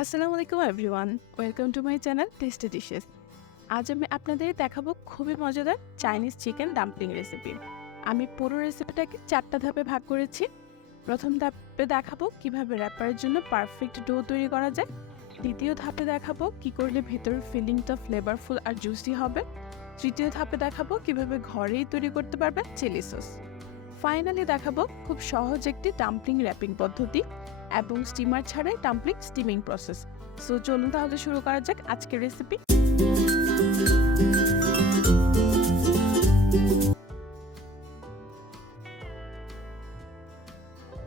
আসসালামু আলাইকুম everyone, welcome to my channel tasty dishes. আজ আমি আপনাদের দেখাবো খুবই মজাদার চাইনিজ চিকেন ডাম্পলিং রেসিপি। আমি পুরো রেসিপিটাকে 4টা ধাপে ভাগ করেছি। প্রথম ধাপে দেখাবো কিভাবে র্যাপারের জন্য পারফেক্ট ডো তৈরি করা যায়। দ্বিতীয় ধাপে দেখাবো কি করলে ভেতরের ফিলিংটা ফ্লেভারফুল আর জুসি হবে। তৃতীয় ধাপে দেখাবো কিভাবে ঘরেই তৈরি করতে পারবেন চিলি সস। ফাইনালি দেখাবো খুব সহজ একটি ডাম্পলিং র্যাপিং পদ্ধতি এবং স্টিমার ছাড়াই ডাম্পলিং স্টিমিং প্রসেস। সো চলুন তাহলে শুরু করা যাক আজকের রেসিপি।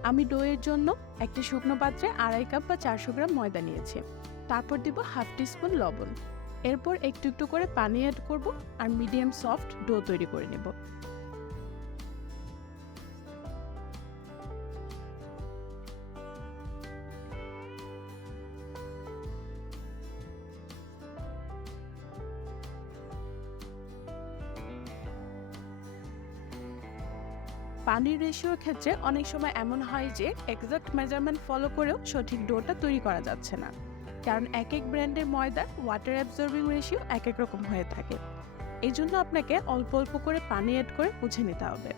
আমি ডোয়ের জন্য একটি শুকনো পাত্রে 2.5 কাপ বা 400 গ্রাম ময়দা নিয়েছি। তারপর দিব হাফ টিস্পুন লবণ। এরপর একটু একটু করে পানি অ্যাড করব আর মিডিয়াম সফট ডো তৈরি করে নেব। পানির রেশিওর ক্ষেত্রে অনেক সময় এমন হয় যে এক্সাক্ট মেজারমেন্ট ফলো করেও সঠিক ডোটা তৈরি করা যাচ্ছে না, কারণ এক এক ব্র্যান্ডের ময়দার ওয়াটার অ্যাবজর্বিং রেশিও এক এক রকম হয়ে থাকে। এই জন্য আপনাকে অল্প অল্প করে পানি অ্যাড করে বুঝে নিতে হবে।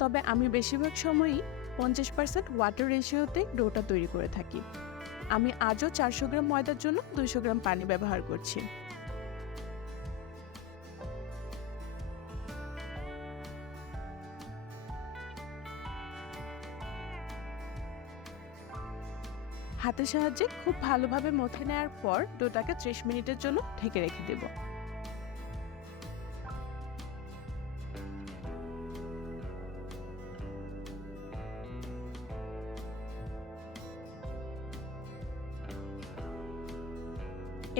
তবে আমি বেশিরভাগ সময়ই 50% ওয়াটার রেশিওতে ডোটা তৈরি করে থাকি। আমি আজও 400 গ্রাম ময়দার জন্য 200 গ্রাম পানি ব্যবহার করছি। হাতের সাহায্যে খুব ভালোভাবে মথে নেওয়ার পর ডোটাকে 30 মিনিটের জন্য ঢেকে রেখে দেব।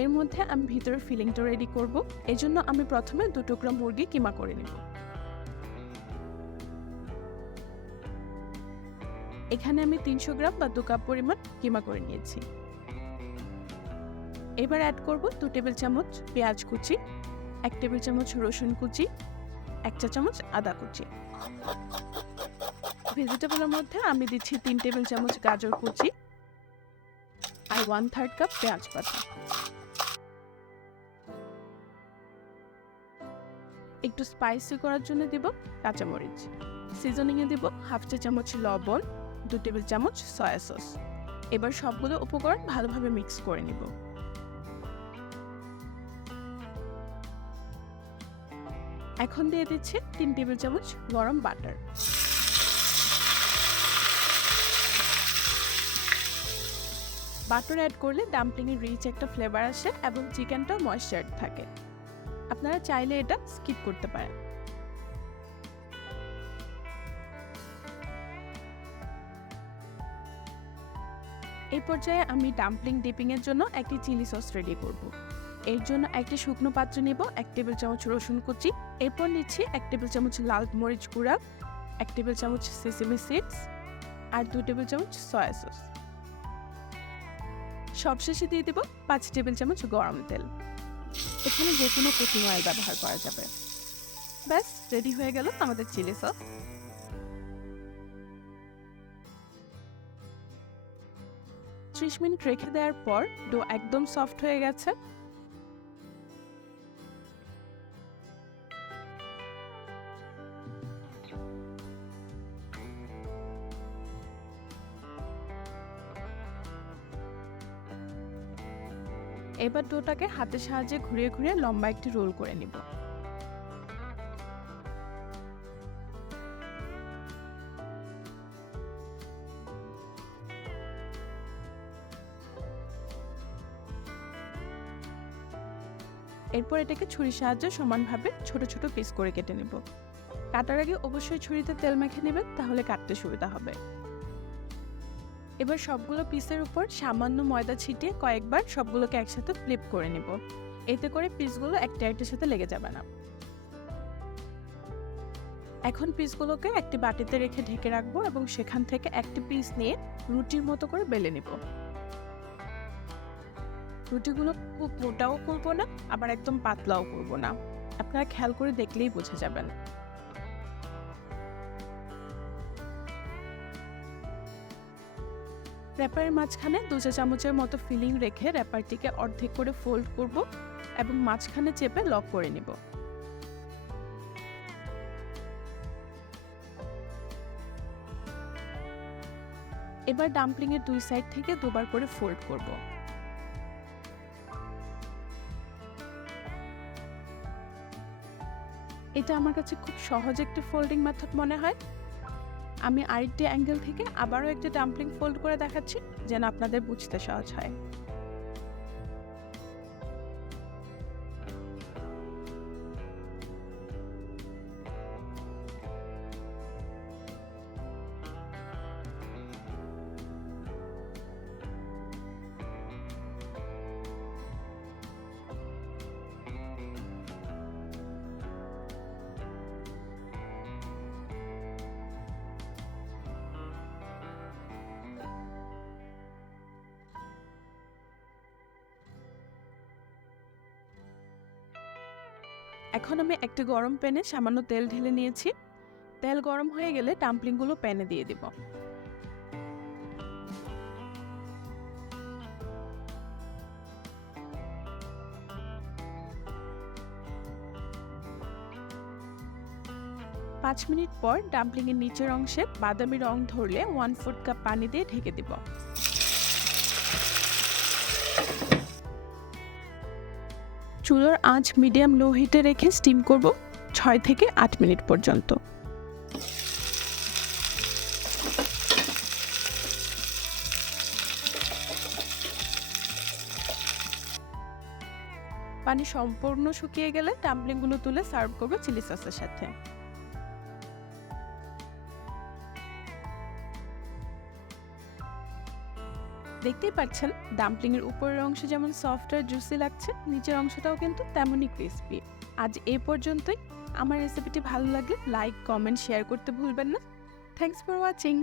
এর মধ্যে আমি ভিতরের ফিলিংটা রেডি করব। এজন্য আমি প্রথমে 2 টুকরা মুরগি কিমা করে নেব। এখানে আমি 300 গ্রাম বা 2 কাপ পরিমাণ কিমা করে নিয়েছি। এবার অ্যাড করব 2 টেবিল চামচ পেঁয়াজ কুচি, 1 টেবিল চামচ রসুন কুচি, 1 চা চামচ আদা কুচি। ভেজিটেবলের মধ্যে আমি দিচ্ছি 3 টেবিল চামচ গাজর কুচি আর 1/3 কাপ পেঁয়াজ বাটা। একটু স্পাইসি করার জন্য দিব কাঁচামরিচ। সিজনিংয়ে দিব হাফ চা চামচ লবণ, 2 টেবিল চামচ সয়া সস। এবার সবগুলো উপকরণ ভালোভাবে মিক্স করে নিব। এখন দিয়ে দিচ্ছি 3 টেবিল চামচ গরম বাটার। বাটার অ্যাড করলে ডাম্পলিং এর রিচ একটা ফ্লেভার আসে এবং চিকেনটাও ময়েশ্চার থাকে। আপনারা চাইলে এটা স্কিপ করতে পারেন। এই পর্যায়ে আমি ডাম্পলিং ডিপিং এর জন্য একটি চিলি সস রেডি করব। এর জন্য একটি শুকনো পাত্রে নেব 1 টেবিল চামচ রসুন কুচি, এরপর নিচ্ছি 1 টেবিল চামচ লাল মরিচ গুঁড়া, 1 টেবিল চামচ সেসেমি সিডস আর 2 টেবিল চামচ সয়া সস। সবশেষে দিয়ে দেব 5 টেবিল চামচ গরম তেল। এখানে যে কোনো কুকিং অয়েল ব্যবহার করা যাবে। ব্যাস রেডি হয়ে গেল আমাদের চিলি সস। 30 মিনিট রেখে দেওয়ার পর ডো একদম সফট হয়ে গেছে। এবার ডোটাকে হাতের সাহায্যে ঘুরিয়ে ঘুরিয়ে লম্বা একটি রোল করে নিব। এরপর এটাকে ছুরির সাহায্যে সমানভাবে ছোট ছোট পিস করে কেটে নেব। কাটার আগে অবশ্যই ছুরিতে তেল মেখে নেবেন, তাহলে কাটতে সুবিধা হবে। এবার সবগুলো পিসের উপর সামান্য ময়দা ছিটিয়ে কয়েকবার সবগুলোকে একসাথে ফ্লিপ করে নেব। এতে করে পিসগুলো একটা একটার সাথে লেগে যাবে না। এখন পিসগুলোকে একটি বাটিতে রেখে ঢেকে রাখবো এবং সেখান থেকে একটি পিস নিয়ে রুটির মতো করে বেলে নেব। রুটিগুলো খুব মোটাও করবো না, আবার একদম পাতলাও করবো না। আপনারা খেয়াল করে দেখলেই বোঝা যাবেন। র্যাপারের মাঝখানে 2 চা চামচের মতো ফিলিং রেখে র্যাপারটিকে অর্ধেক করে ফোল্ড করব এবং মাঝখানে চেপে লক করে নিব। এবার ডাম্পলিংয়ের 2 সাইড থেকে দুবার করে ফোল্ড করব। এটা আমার কাছে খুব সহজ একটা ফোল্ডিং মেথড মনে হয়। আমি আরেকটি অ্যাঙ্গেল থেকে আবারও একটা ডাম্পলিং ফোল্ড করে দেখাচ্ছি যেন আপনাদের বুঝতে সহজ হয়। এখন আমি একটা গরম প্যানে সামান্য তেল ঢেলে নিয়েছি। তেল গরম হয়ে গেলে ডাম্পলিংগুলো প্যানে দিয়ে দিব। পাঁচ মিনিট পর ডাম্পলিংয়ের নিচের অংশে বাদামি রং ধরলে 1/4 কাপ পানি দিয়ে ঢেকে দিব। চুলার আঁচ মিডিয়াম লো হিটে রেখে স্টিম করব 6 থেকে 8 মিনিট পর্যন্ত। পানি সম্পূর্ণ শুকিয়ে গেলে ডাম্পলিংগুলো তুলে সার্ভ করব চিলি সসের সাথে। দেখতেই পাচ্ছেন ডাম্পলিংয়ের উপরের অংশ যেমন সফট আর জুসি লাগছে, নিচের অংশটাও কিন্তু তেমনই ক্রিসপি। আজ এই পর্যন্তই। আমার রেসিপিটি ভালো লাগলে লাইক, কমেন্ট, শেয়ার করতে ভুলবেন না। Thanks for watching.